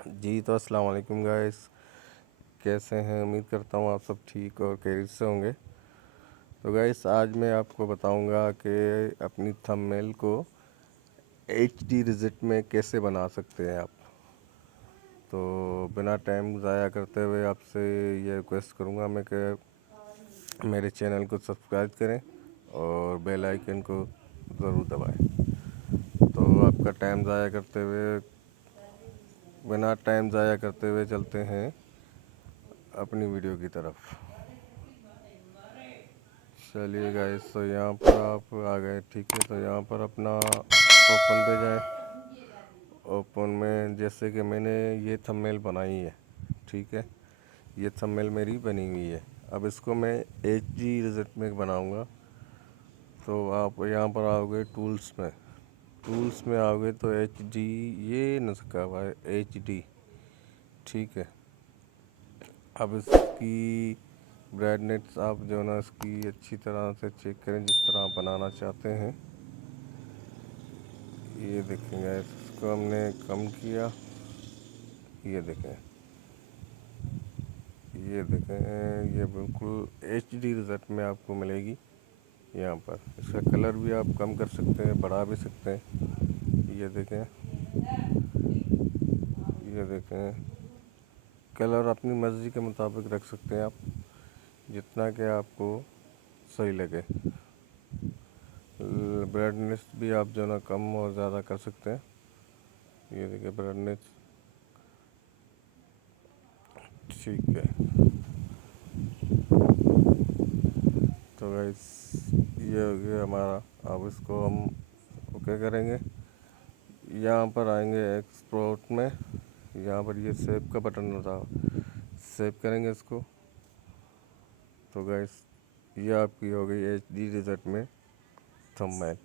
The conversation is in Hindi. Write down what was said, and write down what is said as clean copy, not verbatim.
जी तो अस्सलाम वालेकुम गाइस। कैसे हैं? उम्मीद करता हूँ आप सब ठीक और खैरियत से होंगे। तो गाइस आज मैं आपको बताऊंगा कि अपनी थंबनेल को HD रिजल्ट में कैसे बना सकते हैं आप। तो बिना टाइम ज़ाया करते हुए आपसे ये रिक्वेस्ट करूंगा मैं कि मेरे चैनल को सब्सक्राइब करें और बेल आइकन को ज़रूर दबाएं। तो आपका टाइम ज़ाया करते हुए बिना टाइम ज़ाया करते हुए चलते हैं अपनी वीडियो की तरफ। चलिए गाइस, तो यहाँ पर आप आ गए, ठीक है। तो यहाँ पर अपना ओपन पे जाएं। ओपन में जैसे कि मैंने ये थंबनेल बनाई है, ठीक है। ये थंबनेल मेरी बनी हुई है। अब इसको मैं HD रिजल्ट में बनाऊंगा। तो आप यहाँ पर आओगे टूल्स में आओगे तो HD ये लिखा हुआ है HD, ठीक है। अब इसकी ब्राइटनेस आप जो ना इसकी अच्छी तरह से चेक करें, जिस तरह आप बनाना चाहते हैं। ये देखेंगे, इसको हमने कम किया। ये देखें, ये बिल्कुल HD रिजल्ट में आपको मिलेगी। यहाँ पर इसका कलर भी आप कम कर सकते हैं, बढ़ा भी सकते हैं। ये देखें, कलर अपनी मर्ज़ी के मुताबिक रख सकते हैं आप, जितना कि आपको सही लगे। ब्राइटनेस भी आप जो ना कम और ज़्यादा कर सकते हैं। ये देखिए ब्राइटनेस, ठीक है। तो गाइस ये हो गया हमारा। अब इसको हम ओके करेंगे। यहाँ पर आएंगे एक्सपोर्ट में, यहाँ पर ये सेव का बटन होता है, सेव करेंगे इसको। तो गाइस ये आपकी हो गई HD रिजल्ट में थंबनेल।